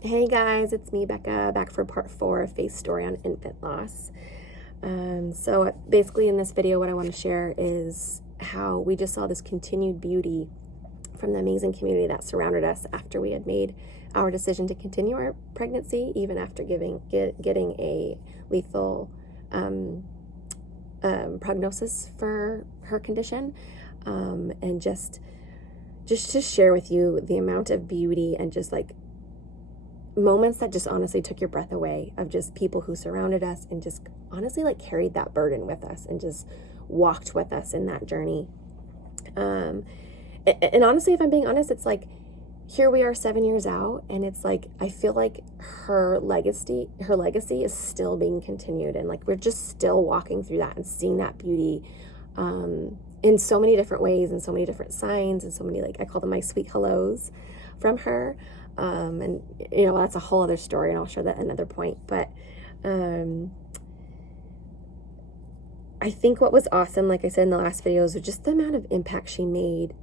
Hey guys, it's me, Becca, back for part 4 of Faith's story on infant loss. So basically in this video, what I want to share is how we just saw this continued beauty from the amazing community that surrounded us after we had made our decision to continue our pregnancy, even after getting a lethal prognosis for her condition. And just to share with you the amount of beauty and just like moments that just honestly took your breath away of just people who surrounded us and just honestly like carried that burden with us and just walked with us in that journey. And honestly, if I'm being honest, it's like here we are 7 years out, and it's like I feel like her legacy is still being continued, and like we're just still walking through that and seeing that beauty in so many different ways and so many different signs and so many, like I call them my sweet hellos from her. And you know, that's a whole other story, and I'll share that at another point. But I think what was awesome, like I said in the last videos, was just the amount of impact she made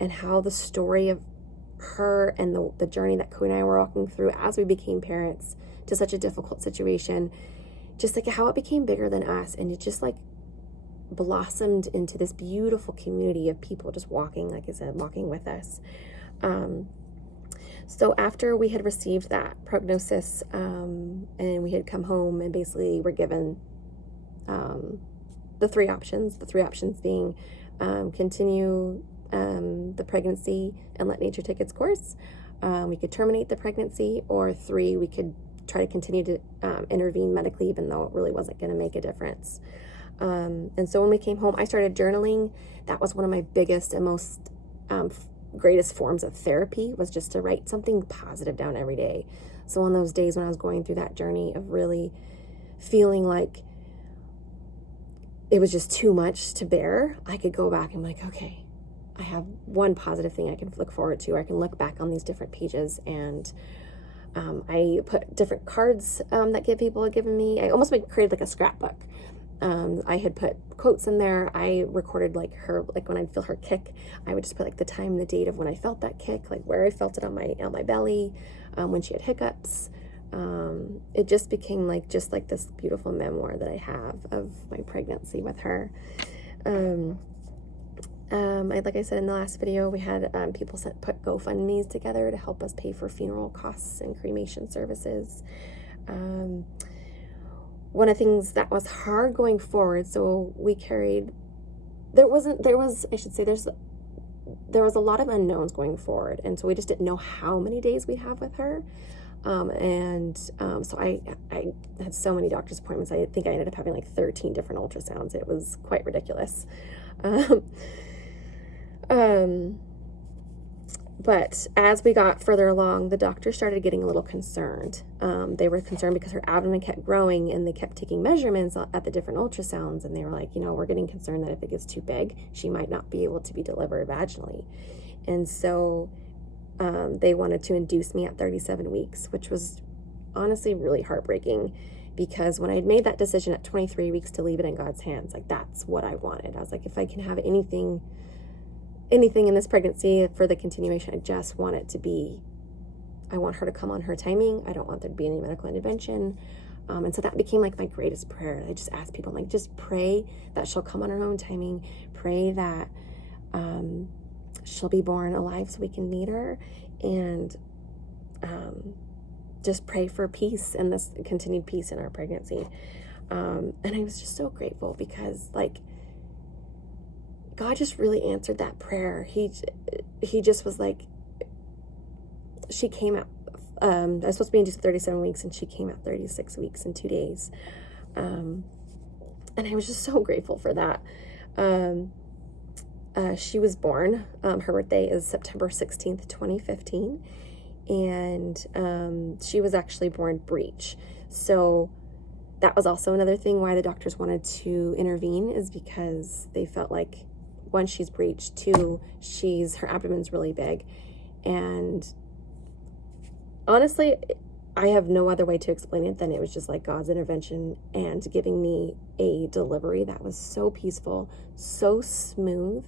and how the story of her and the journey that Ko and I were walking through as we became parents to such a difficult situation, just like how it became bigger than us, and it just like blossomed into this beautiful community of people just walking, like I said, walking with us. So after we had received that prognosis, and we had come home and basically were given the three options being continue the pregnancy and let nature take its course. We could terminate the pregnancy, or 3, we could try to continue to intervene medically, even though it really wasn't going to make a difference. And so when we came home, I started journaling. That was one of my biggest and most greatest forms of therapy, was just to write something positive down every day. So on those days when I was going through that journey of really feeling like it was just too much to bear, I could go back and be like, okay, I have one positive thing I can look forward to, or I can look back on these different pages. And I put different cards that people had given me. I almost created like a scrapbook. I had put quotes in there. I recorded like her, like when I'd feel her kick, I would just put like the time and the date of when I felt that kick, like where I felt it on my belly, when she had hiccups. It just became like this beautiful memoir that I have of my pregnancy with her. Like I said in the last video, we had people put GoFundMe's together to help us pay for funeral costs and cremation services. One of the things that was hard going forward, so we carried, there was a lot of unknowns going forward, and so we just didn't know how many days we'd have with her. So I had so many doctor's appointments. I think I ended up having like 13 different ultrasounds. It was quite ridiculous. But as we got further along, the doctor started getting a little concerned. They were concerned because her abdomen kept growing, and they kept taking measurements at the different ultrasounds, and they were like, we're getting concerned that if it gets too big, she might not be able to be delivered vaginally. And so they wanted to induce me at 37 weeks, which was honestly really heartbreaking, because when I had made that decision at 23 weeks to leave it in God's hands, like that's what I wanted. I was like, if I can have anything in this pregnancy for the continuation, I just want it to be, I want her to come on her timing. I don't want there to be any medical intervention. And so that became like my greatest prayer. I just asked people, like, just pray that she'll come on her own timing. Pray that she'll be born alive so we can meet her. And just pray for peace and this continued peace in our pregnancy. And I was just so grateful, because like God just really answered that prayer. He just was like, she came out, I was supposed to be induced at 37 weeks, and she came out 36 weeks and 2 days. And I was just so grateful for that. She was born, her birthday is September 16th, 2015. And she was actually born breech. So that was also another thing why the doctors wanted to intervene, is because they felt like, one, she's breech, 2, her abdomen's really big. And honestly, I have no other way to explain it than it was just like God's intervention and giving me a delivery that was so peaceful, so smooth.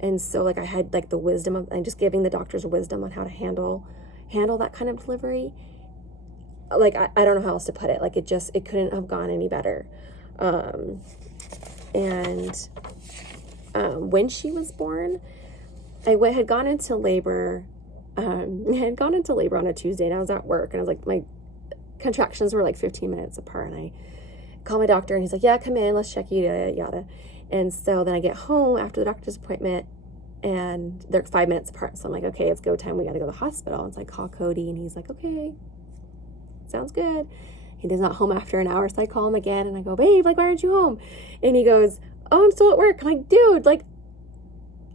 And so like I had like the wisdom of, and just giving the doctors wisdom on how to handle that kind of delivery. like, I don't know how else to put it. Like, it couldn't have gone any better. And when she was born, I had gone into labor. I had gone into labor on a Tuesday, and I was at work, and I was like, my contractions were like 15 minutes apart, and I called my doctor, and he's like, yeah, come in, let's check you, yada, yada. And so then I get home after the doctor's appointment, and they're 5 minutes apart. So I'm like, okay, it's go time. We got to go to the hospital. And so I call Cody, and he's like, okay, sounds good. He's not home after an hour. So I call him again, and I go, babe, like, why aren't you home? And he goes, oh, I'm still at work. I'm like, dude, like,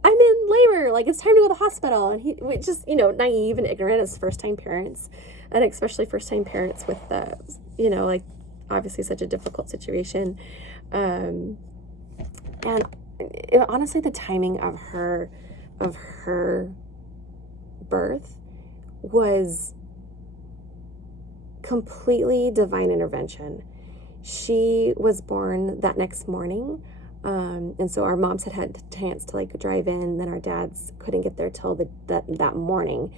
I'm in labor. Like, it's time to go to the hospital. And he just, naive and ignorant as first-time parents, and especially first-time parents with the, like, obviously such a difficult situation. And honestly, the timing of her birth was completely divine intervention. She was born that next morning, and so our moms had the chance to like drive in, and then our dads couldn't get there till that morning,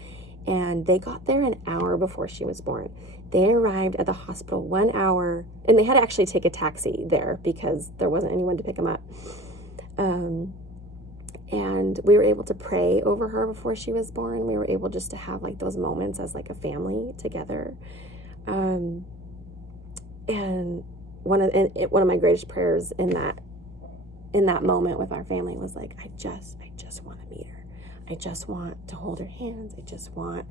and they got there an hour before she was born. They arrived at the hospital 1 hour, and they had to actually take a taxi there because there wasn't anyone to pick them up. And we were able to pray over her before she was born. We were able just to have like those moments as like a family together. And one of my greatest prayers in that moment with our family was like, I just want to meet her. I just want to hold her hands. I just want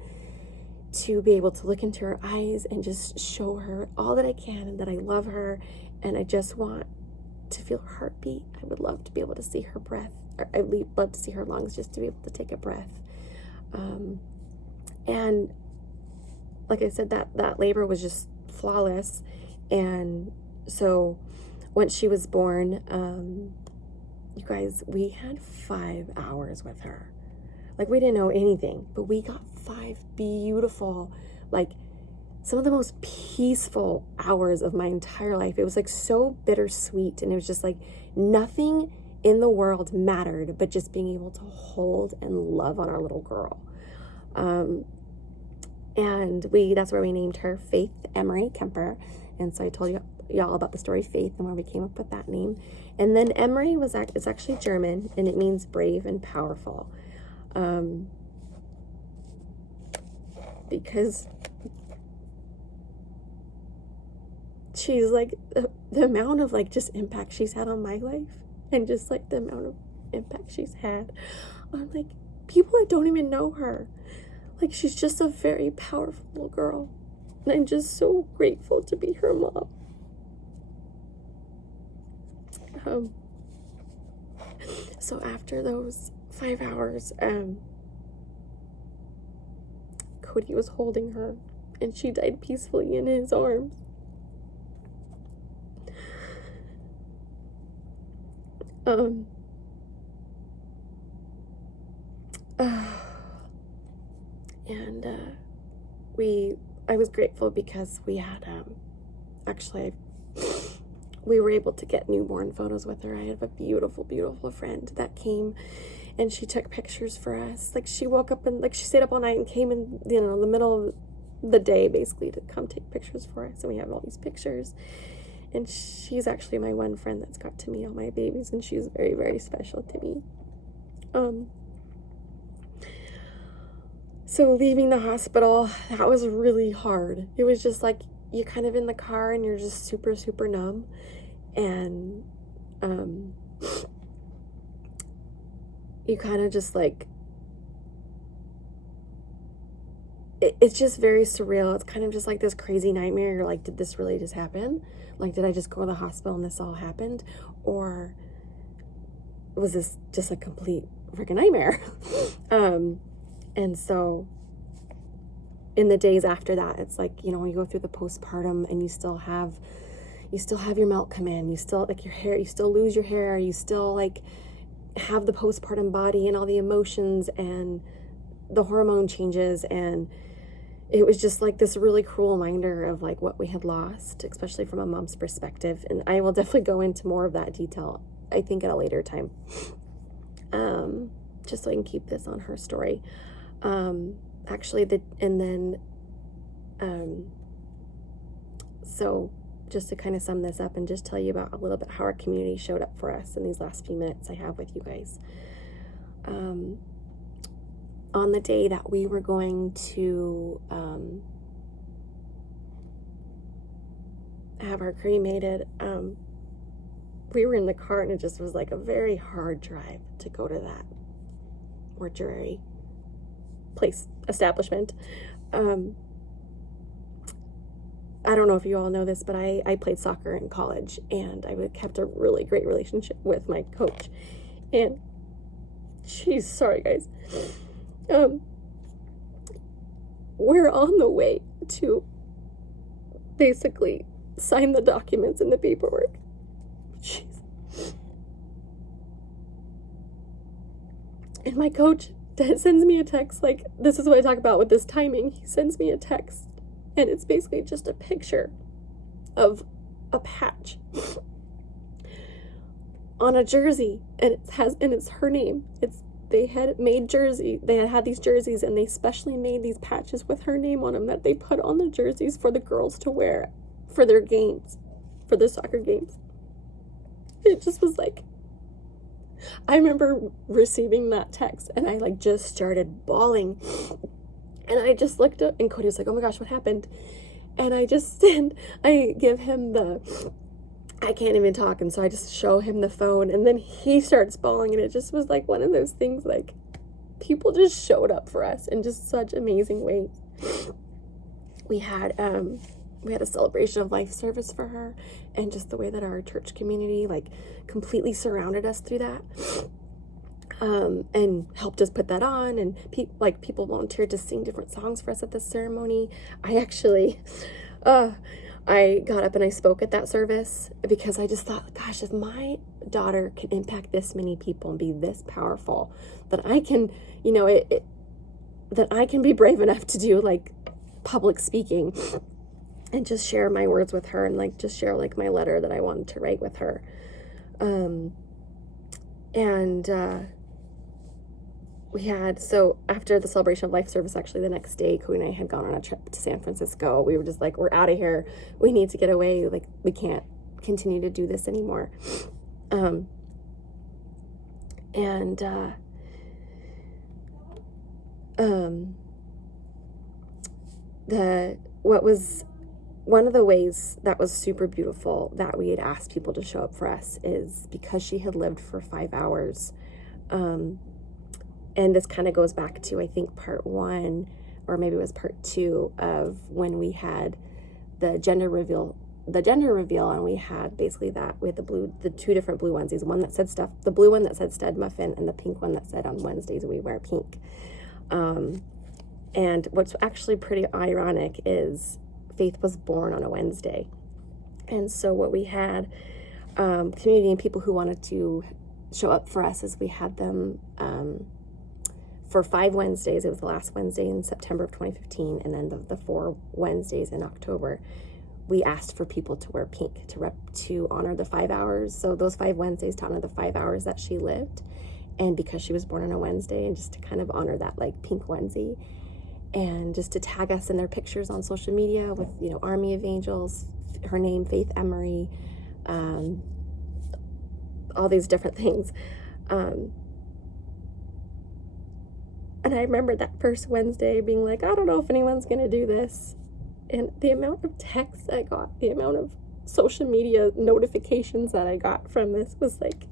to be able to look into her eyes and just show her all that I can and that I love her. And I just want to feel her heartbeat. I would love to be able to see her breath. I'd love to see her lungs, just to be able to take a breath. And like I said, that labor was just flawless. And so once she was born, you guys, we had 5 hours with her. Like, we didn't know anything, but we got 5 beautiful, like, some of the most peaceful hours of my entire life. It was like so bittersweet, and it was just like nothing in the world mattered but just being able to hold and love on our little girl. And that's where we named her Faith Emery Kemper. And so I told y'all about the story Faith and where we came up with that name. And then Emery it's actually German, and it means brave and powerful. Because she's like the amount of like just impact she's had on my life, and just like the amount of impact she's had on like people that don't even know her. Like, she's just a very powerful little girl, and I'm just so grateful to be her mom. So after those 5 hours, Cody was holding her, and she died peacefully in his arms. I was grateful because we had, we were able to get newborn photos with her. I have a beautiful, beautiful friend that came, and she took pictures for us. Like, she woke up and, like, she stayed up all night and came in, the middle of the day, basically, to come take pictures for us. And we have all these pictures. And she's actually my one friend that's got to meet all my babies, and she's very, very special to me. So leaving the hospital, that was really hard. It was just like, you're kind of in the car and you're just super, super numb. And you kind of just like, it's just very surreal. It's kind of just like this crazy nightmare. You're like, did this really just happen? Like, did I just go to the hospital and this all happened? Or was this just a complete freaking nightmare? And so in the days after that, it's like, you go through the postpartum and you still have your milk come in, you still like your hair, you still lose your hair, you still like have the postpartum body and all the emotions and the hormone changes. And it was just like this really cruel reminder of like what we had lost, especially from a mom's perspective. And I will definitely go into more of that detail, I think, at a later time, just so I can keep this on her story. So just to kind of sum this up and just tell you about a little bit how our community showed up for us in these last few minutes I have with you guys. On the day that we were going to have her cremated, we were in the car, and it just was like a very hard drive to go to that mortuary place, establishment. I don't know if you all know this, but I played soccer in college, and I kept a really great relationship with my coach. And she's sorry, guys. We're on the way to basically sign the documents and the paperwork. Jeez. And my coach sends me a text, like, this is what I talk about with this timing. He sends me a text, and it's basically just a picture of a patch on a jersey, and it's her name. They had had these jerseys, and they specially made these patches with her name on them that they put on the jerseys for the girls to wear for their games, for their soccer games. It just was like, I remember receiving that text, and I like just started bawling, and I just looked up, and Cody was like, oh my gosh, what happened? And I give him I can't even talk, and so I just show him the phone, and then he starts bawling, and it just was like one of those things, like, people just showed up for us in just such amazing ways. We had a celebration of life service for her, and just the way that our church community, like, completely surrounded us through that, and helped us put that on, and people volunteered to sing different songs for us at the ceremony. I actually, I got up and I spoke at that service because I just thought, gosh, if my daughter can impact this many people and be this powerful, that I can, that I can be brave enough to do, like, public speaking and just share my words with her, and like just share like my letter that I wanted to write with her. So after the celebration of life service, actually the next day, Cody and I had gone on a trip to San Francisco. We were just like, we're out of here. We need to get away. Like, we can't continue to do this anymore. One of the ways that was super beautiful that we had asked people to show up for us is because she had lived for 5 hours. And this kind of goes back to, I think, part 1, or maybe it was part 2 of when we had the gender reveal, and we had basically the 2 different blue onesies, the blue one that said stud muffin, and the pink one that said on Wednesdays we wear pink. And what's actually pretty ironic is Faith was born on a Wednesday. And so what we had, community and people who wanted to show up for us, is we had them for 5 Wednesdays. It was the last Wednesday in September of 2015, and then the 4 Wednesdays in October, we asked for people to wear pink to honor the 5 hours. So those 5 Wednesdays to honor the 5 hours that she lived, and because she was born on a Wednesday, and just to kind of honor that, like, pink onesie, and just to tag us in their pictures on social media with, Army of Angels, her name, Faith Emery, all these different things. And I remember that first Wednesday being like, I don't know if anyone's going to do this. And the amount of texts I got, the amount of social media notifications that I got from this was like,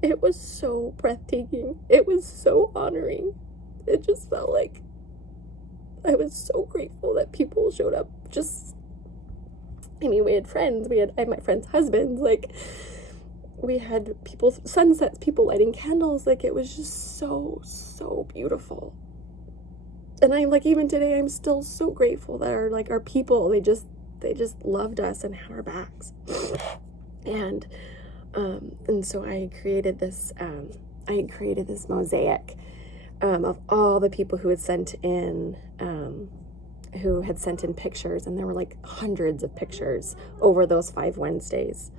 it was so breathtaking. It was so honoring. It just felt like I was so grateful that people showed up. We had friends. I had my friends' husbands. Like, we had sunsets, people lighting candles. Like, it was just so, so beautiful. And I'm like, even today, I'm still so grateful that our people, they just loved us and had our backs. And so I created this mosaic of all the people who had sent in pictures, and there were like hundreds of pictures over those 5 Wednesdays.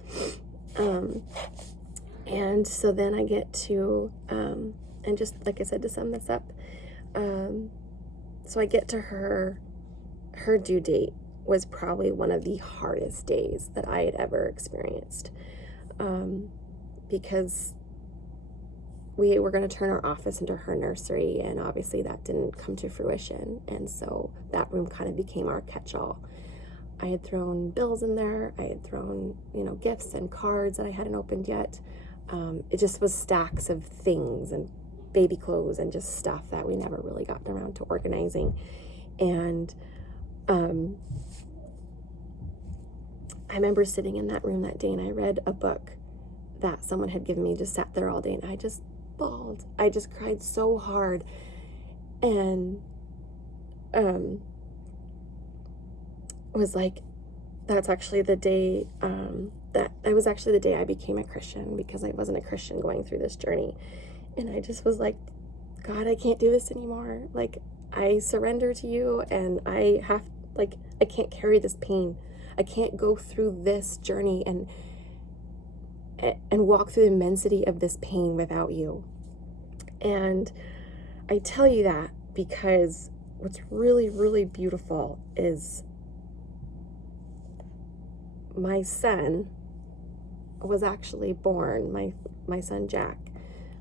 And so then I get to, and just like I said, to sum this up, so I get to her her due date was probably one of the hardest days that I had ever experienced, because we were going to turn our office into her nursery, and obviously that didn't come to fruition, and so that room kind of became our catch-all. I had thrown bills in there, I had thrown, gifts and cards that I hadn't opened yet. It just was stacks of things and baby clothes and just stuff that we never really got around to organizing. And I remember sitting in that room that day, and I read a book that someone had given me, just sat there all day, and I just bawled. I just cried so hard. And was like, that's actually the day, that was actually the day I became a Christian, because I wasn't a Christian going through this journey. And I just was like, God, I can't do this anymore. Like, I surrender to you, and I can't carry this pain. I can't go through this journey and walk through the immensity of this pain without you. And I tell you that because what's really, really beautiful is my son was actually born, my son Jack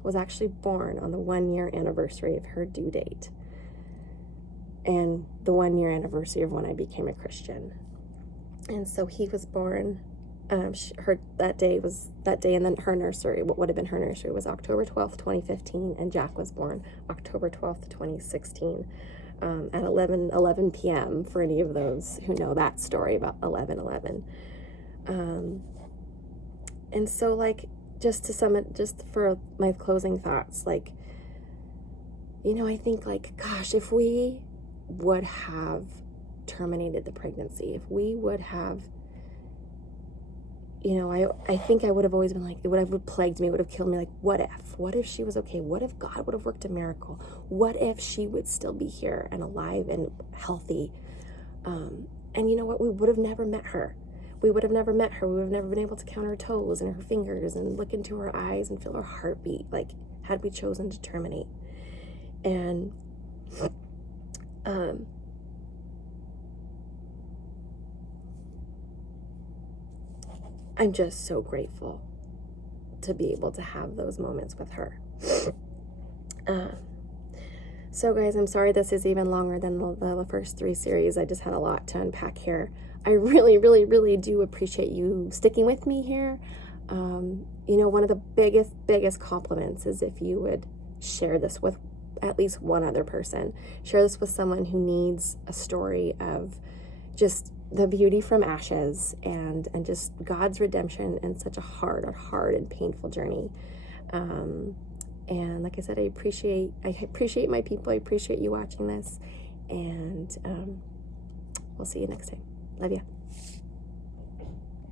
was actually born on the 1-year anniversary of her due date, and the 1-year anniversary of when I became a Christian. And so he was born, that day, and then her nursery, what would have been her nursery, was October 12th, 2015, and Jack was born October 12th, 2016, at 11 p.m. for any of those who know that story about 11/11. And so, like, just to sum it, just for my closing thoughts, like, I think, like, gosh, if we would have terminated the pregnancy, if we would have, I think I would have always been like, it would have plagued me, it would have killed me, like, what if she was okay? What if God would have worked a miracle? What if she would still be here and alive and healthy? And you know what? We would have never met her. We would have never met her. We would have never been able to count her toes and her fingers and look into her eyes and feel her heartbeat, like, had we chosen to terminate. And I'm just so grateful to be able to have those moments with her. So guys, I'm sorry this is even longer than the first 3 series. I just had a lot to unpack here. I really, really, really do appreciate you sticking with me here. One of the biggest compliments is if you would share this with at least one other person. Share this with someone who needs a story of just the beauty from ashes and just God's redemption in such a hard and painful journey. And like I said, I appreciate my people. I appreciate you watching this, and we'll see you next time. Love ya.